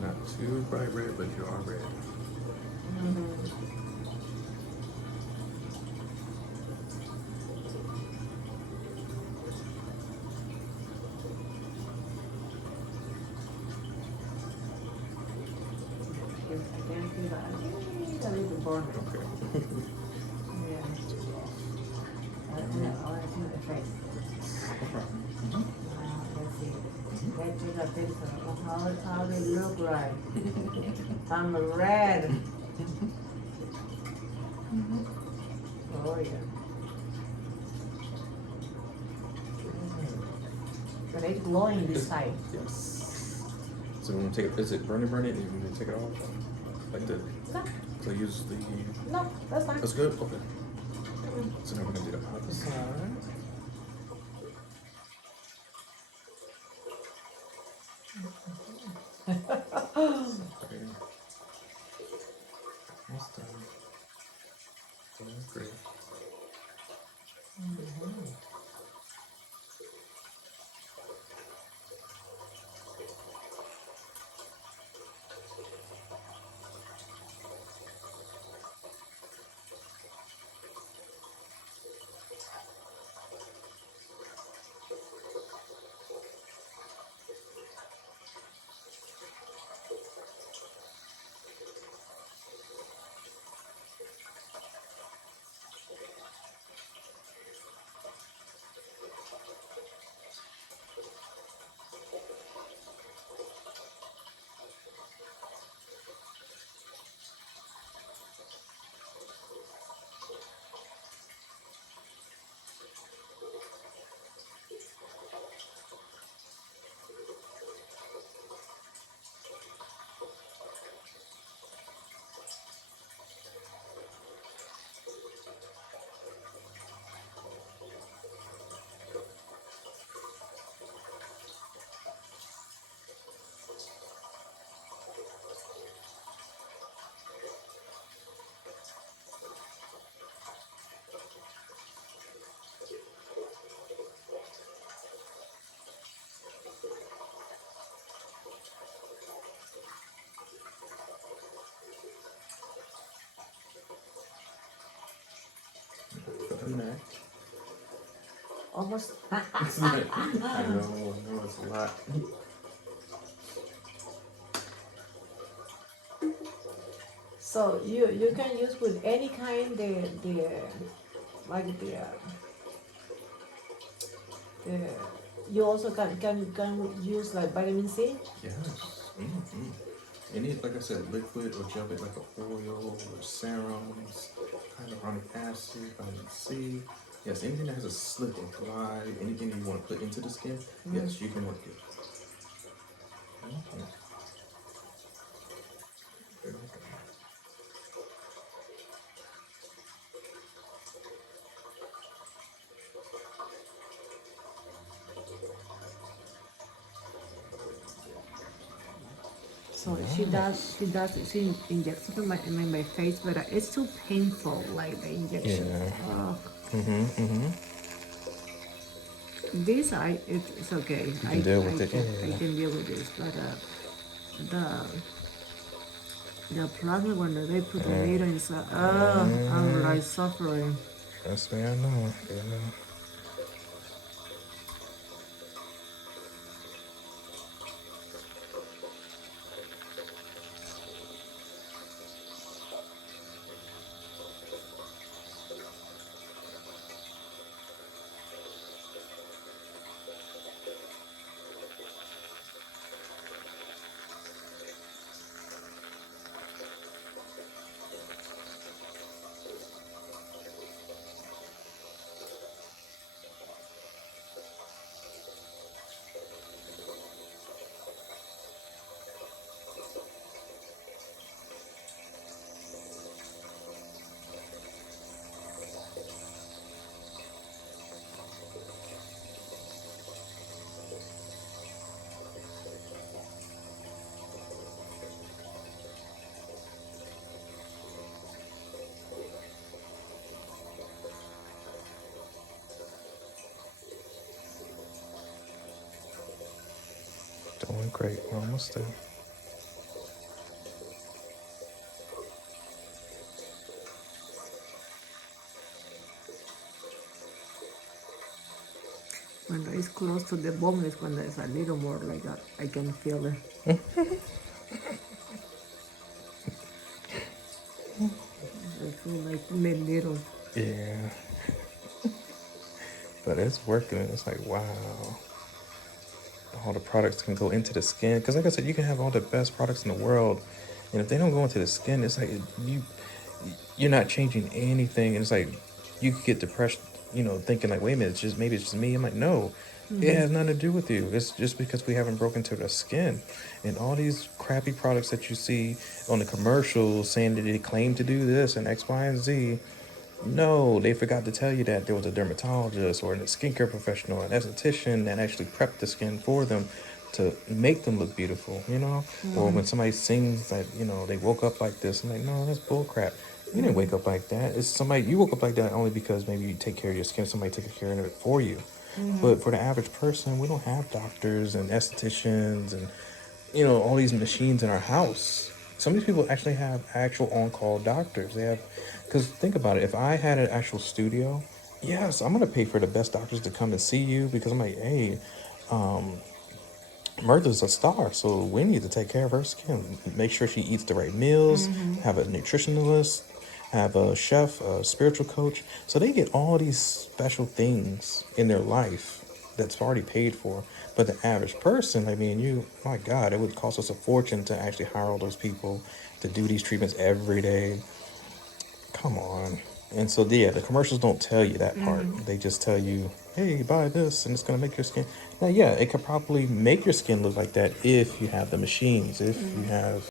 Not too bright red, but you are red. Okay. Yeah. I see the face. Let's see. Let's take a picture of how they look like. I'm red. Oh yeah. But it's glowing this side. Yes. So we're gonna take it. Is it burn it, and you're gonna take it off like the. No. So use the. No, that's fine. That's good. Okay. So now we're gonna do the other side. Okay. That's done. That's great. For the neck. Almost. I know it's a lot. So you can use with any kind like the you also can use like vitamin C. Yes. Any, like I said, liquid or gel, like a oil or serums, hyaluronic acid, vitamin C. Yes, anything that has a slip or glide, anything that you want to put into the skin, yes, you can work it. Okay. Very good. So she injects it in my face, but it's too painful, like the injection. Yeah. Oh. This it's okay. You can deal with it. I can deal with this, but the plasma when they put the needle inside, I'm like suffering. Trust me, I know. going great. We're almost there. When it's close to the bone is when there's a little more like that. I can feel it. I feel like little. Yeah. But it's working. It's like, wow. All the products can go into the skin. Because like I said, you can have all the best products in the world. And if they don't go into the skin, it's like you're not changing anything. And it's like you could get depressed, thinking like, wait a minute, maybe it's just me. I'm like, no, it has nothing to do with you. It's just because we haven't broken to the skin. And all these crappy products that you see on the commercials saying that they claim to do this and X, Y, and Z. No, they forgot to tell you that there was a dermatologist or a skincare professional, an esthetician that actually prepped the skin for them to make them look beautiful, Or when somebody sings that, they woke up like this, I'm like, no, that's bull crap. You didn't wake up like that. It's somebody, you woke up like that only because maybe you take care of your skin, somebody taking care of it for you. But for the average person, we don't have doctors and estheticians and, all these machines in our house. Some of these people actually have actual on-call doctors. They have, because think about it, if I had an actual studio, yes, I'm gonna pay for the best doctors to come and see you because I'm like, hey, Murtha's a star, so we need to take care of her skin. Make sure she eats the right meals, have a nutritionist, have a chef, a spiritual coach. So they get all these special things in their life that's already paid for. But the average person, I mean, my God, it would cost us a fortune to actually hire all those people to do these treatments every day. Come on. And so, yeah, the commercials don't tell you that part. They just tell you, hey, buy this and it's going to make your skin. Now, yeah, it could probably make your skin look like that if you have the machines, if you have